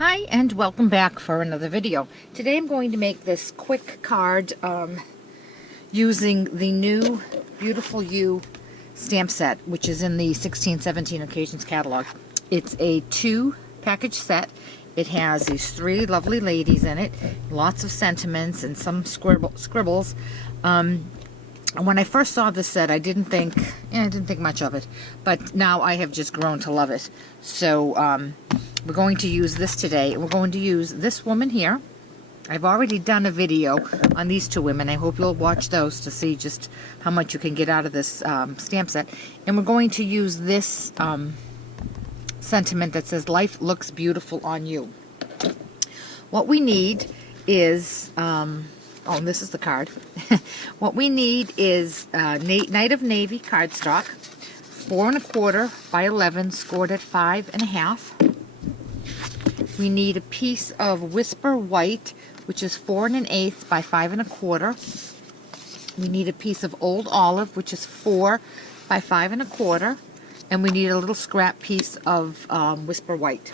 Hi and welcome back for another video. Today I'm going to make this quick card using the new Beautiful You stamp set, which is in the 1617 Occasions catalog. It's a 2-package set. It has these 3 lovely ladies in it, lots of sentiments and some scribbles. When I first saw this set, I didn't think much of it, but now I have just grown to love it. So we're going to use this today. We're going to use this woman here. I've already done a video on these 2 women. I hope you'll watch those to see just how much you can get out of this stamp set. And we're going to use this sentiment that says, "Life looks beautiful on you." What we need is, oh, this is the card. What we need is Night of Navy cardstock, 4 1/4 by 11, scored at 5 1/2. We need a piece of Whisper White, which is 4 1/8 by 5 1/4. We need a piece of Old Olive, which is 4 by 5 1/4. And we need a little scrap piece of Whisper White.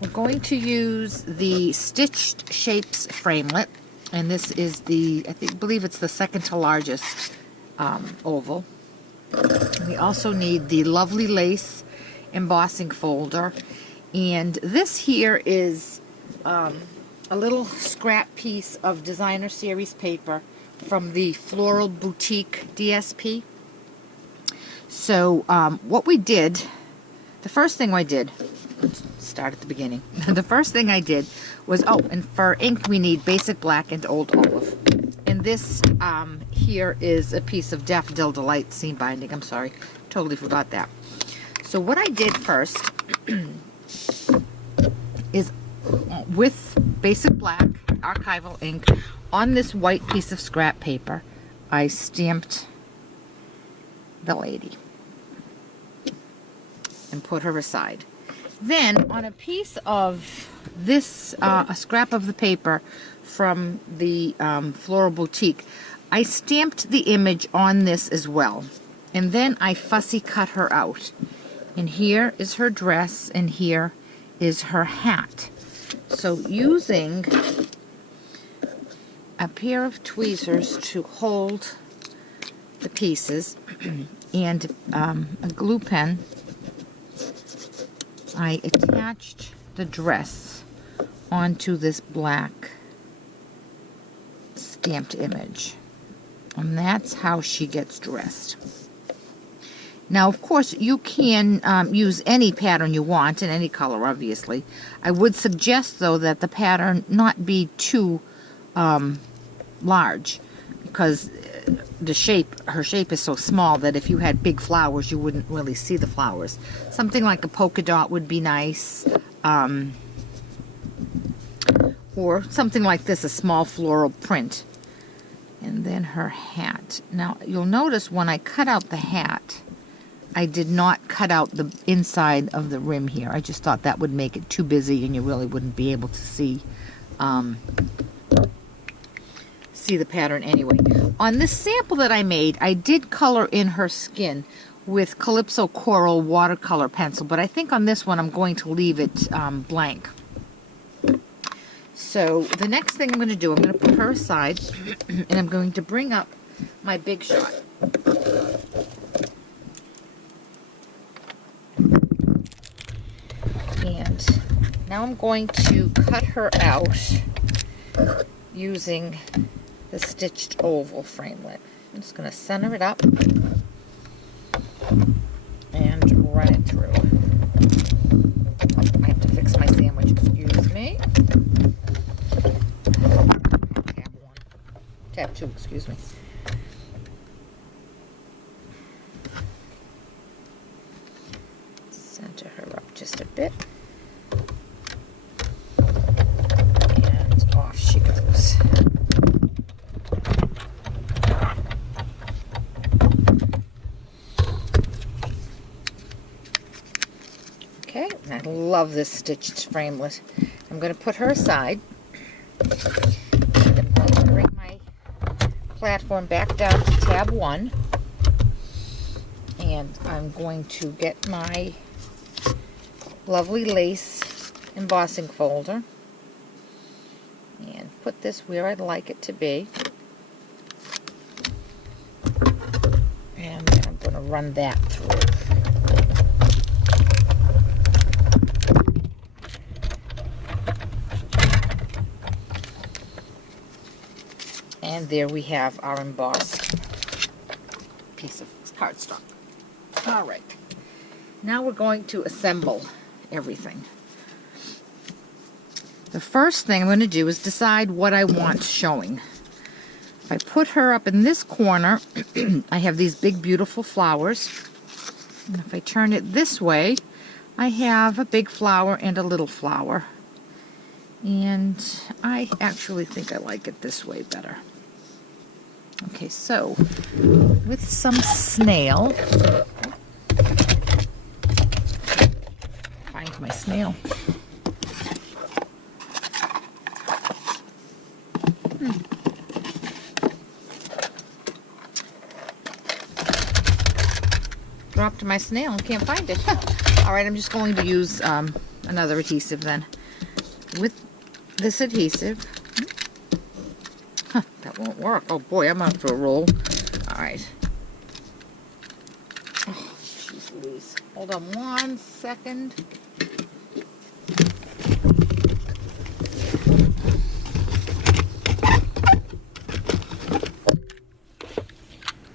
We're going to use the Stitched Shapes framelit. And this is the, I believe it's the second to largest oval. We also need the Lovely Lace embossing folder. And this here is a little scrap piece of Designer Series paper from the Floral Boutique DSP. So what we did, the first thing I did, let's start at the beginning. The first thing I did was, and for ink we need Basic Black and Old Olive. And this here is a piece of Daffodil Delight seam binding. I'm sorry, totally forgot that. So what I did first is with Basic Black archival ink on this white piece of scrap paper, I stamped the lady and put her aside. Then on a piece of this, a scrap of the paper from the Floral Boutique, I stamped the image on this as well. And then I fussy cut her out. And here is her dress, and here is her hat. So using a pair of tweezers to hold the pieces and a glue pen, I attached the dress onto this black stamped image. And that's how she gets dressed. Now, of course, you can use any pattern you want in any color, obviously. I would suggest, though, that the pattern not be too large, because her shape is so small that if you had big flowers, you wouldn't really see the flowers. Something like a polka dot would be nice, or something like this, a small floral print. And then her hat. Now, you'll notice when I cut out the hat, I did not cut out the inside of the rim here. I just thought that would make it too busy and you really wouldn't be able to see the pattern anyway. On this sample that I made, I did color in her skin with Calypso Coral watercolor pencil, but I think on this one I'm going to leave it blank. So the next thing I'm going to do, I'm going to put her aside and I'm going to bring up my Big Shot. And now I'm going to cut her out using the Stitched Oval framelit. I'm just going to center it up and run it through. I have to fix my sandwich, excuse me. Tab 2, excuse me. Center her up just a bit. And off she goes. Okay, and I love this stitched framelit. I'm going to put her aside. And I'm going to bring my platform back down to tab 1. And I'm going to get my Lovely Lace embossing folder and put this where I'd like it to be. And then I'm going to run that through. And there we have our embossed piece of cardstock. All right. Now we're going to assemble everything. The first thing I'm going to do is decide what I want showing. If I put her up in this corner, I have these big beautiful flowers. And if I turn it this way, I have a big flower and a little flower. And I actually think I like it this way better. Okay, so with some snail, find my snail. Dropped my snail and can't find it. All right, I'm just going to use another adhesive then. With this adhesive, that won't work. Oh boy, I'm off to a roll. All right. Oh, jeez Louise. Hold on one second.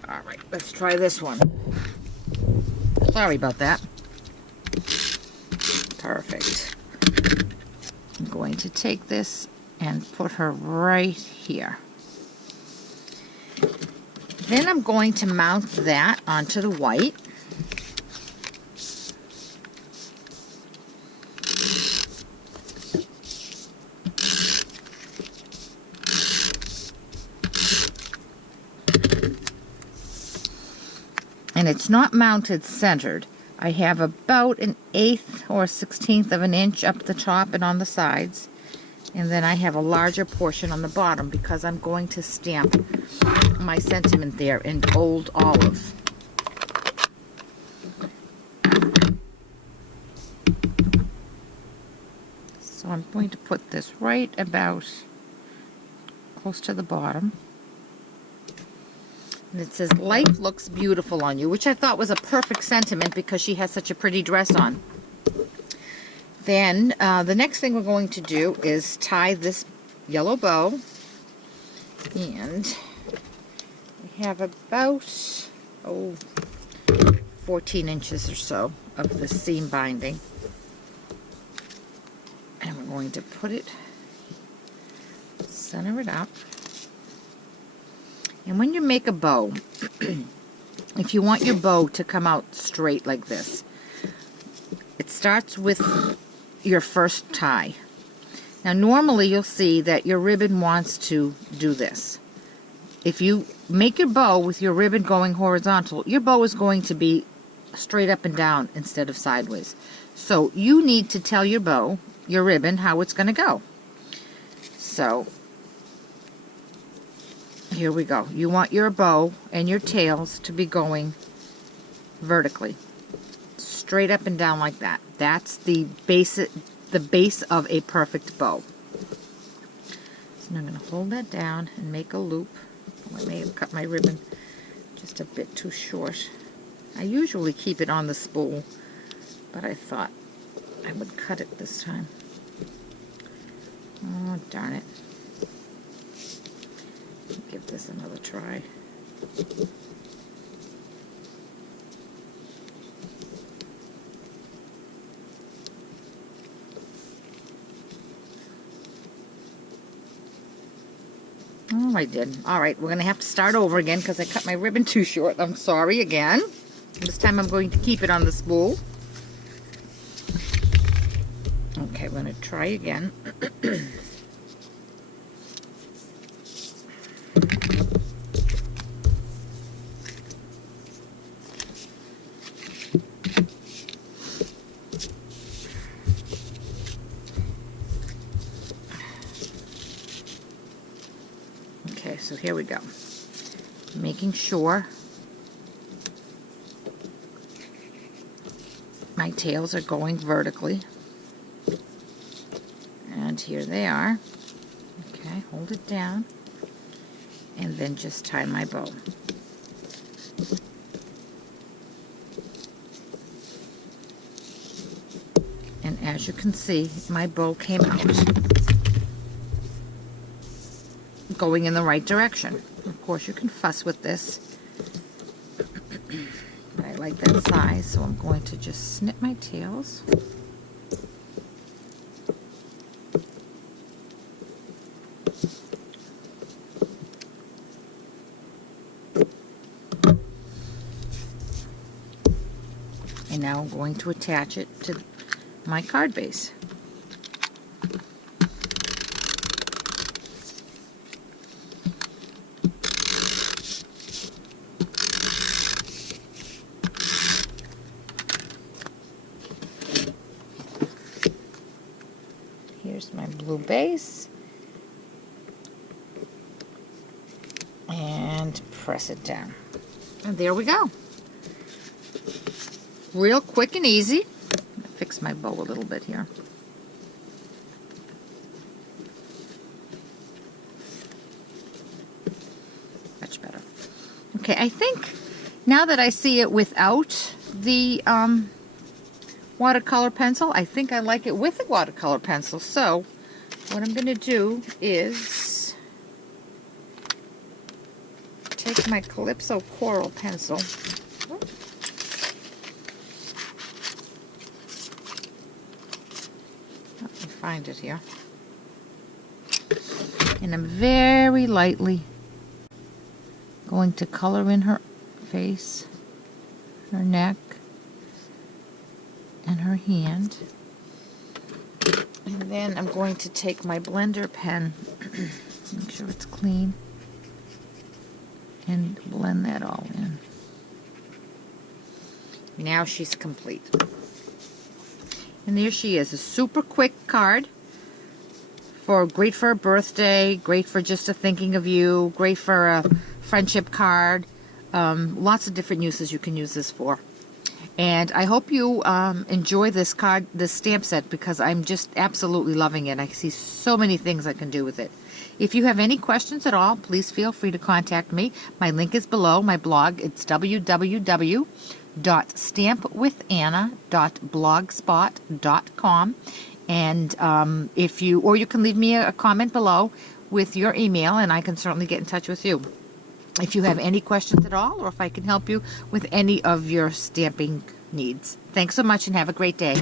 All right, let's try this one. Sorry about that. Perfect. I'm going to take this and put her right here. Then I'm going to mount that onto the white. And it's not mounted centered. I have about 1/8 or 1/16 of an inch up the top and on the sides. And then I have a larger portion on the bottom because I'm going to stamp my sentiment there in Old Olive. So I'm going to put this right about close to the bottom. And it says, "Life looks beautiful on you," which I thought was a perfect sentiment because she has such a pretty dress on. Then the next thing we're going to do is tie this yellow bow. And we have about 14 inches or so of the seam binding. And we're going to put it, center it up. And when you make a bow, if you want your bow to come out straight like this, it starts with your first tie. Now normally you'll see that your ribbon wants to do this. If you make your bow with your ribbon going horizontal, your bow is going to be straight up and down instead of sideways. So you need to tell your bow, your ribbon, how it's going to go. So here we go. You want your bow and your tails to be going vertically, straight up and down like that. That's the base of a perfect bow. So I'm going to hold that down and make a loop. I may have cut my ribbon just a bit too short. I usually keep it on the spool, but I thought I would cut it this time. Oh, darn it. Give this another try. Oh, I did. All right, we're going to have to start over again because I cut my ribbon too short. I'm sorry again. This time I'm going to keep it on the spool. Okay, we're going to try again. Okay, so here we go. Making sure my tails are going vertically. And here they are. Okay, hold it down. And then just tie my bow. And as you can see, my bow came out going in the right direction. Of course, you can fuss with this, but I like that size, so I'm going to just snip my tails. And now I'm going to attach it to my card base. Here's my blue base. And press it down. And there we go. Real quick and easy. Fix my bow a little bit here. Much better. Okay, I think now that I see it without the watercolor pencil, I think I like it with the watercolor pencil. So what I'm going to do is take my Calypso Coral pencil. Find it here. And I'm very lightly going to color in her face, her neck, and her hand. And then I'm going to take my blender pen, make sure it's clean, and blend that all in. Now she's complete. And there she is, a super quick card. Great for a birthday, great for just a thinking of you, great for a friendship card. Lots of different uses you can use this for. And I hope you enjoy this stamp set, because I'm just absolutely loving it. I see so many things I can do with it. If you have any questions at all, please feel free to contact me. My link is below, my blog. It's www.stampwithanna.blogspot.com. And or you can leave me a comment below with your email, and I can certainly get in touch with you if you have any questions at all, or if I can help you with any of your stamping needs. Thanks so much, and have a great day.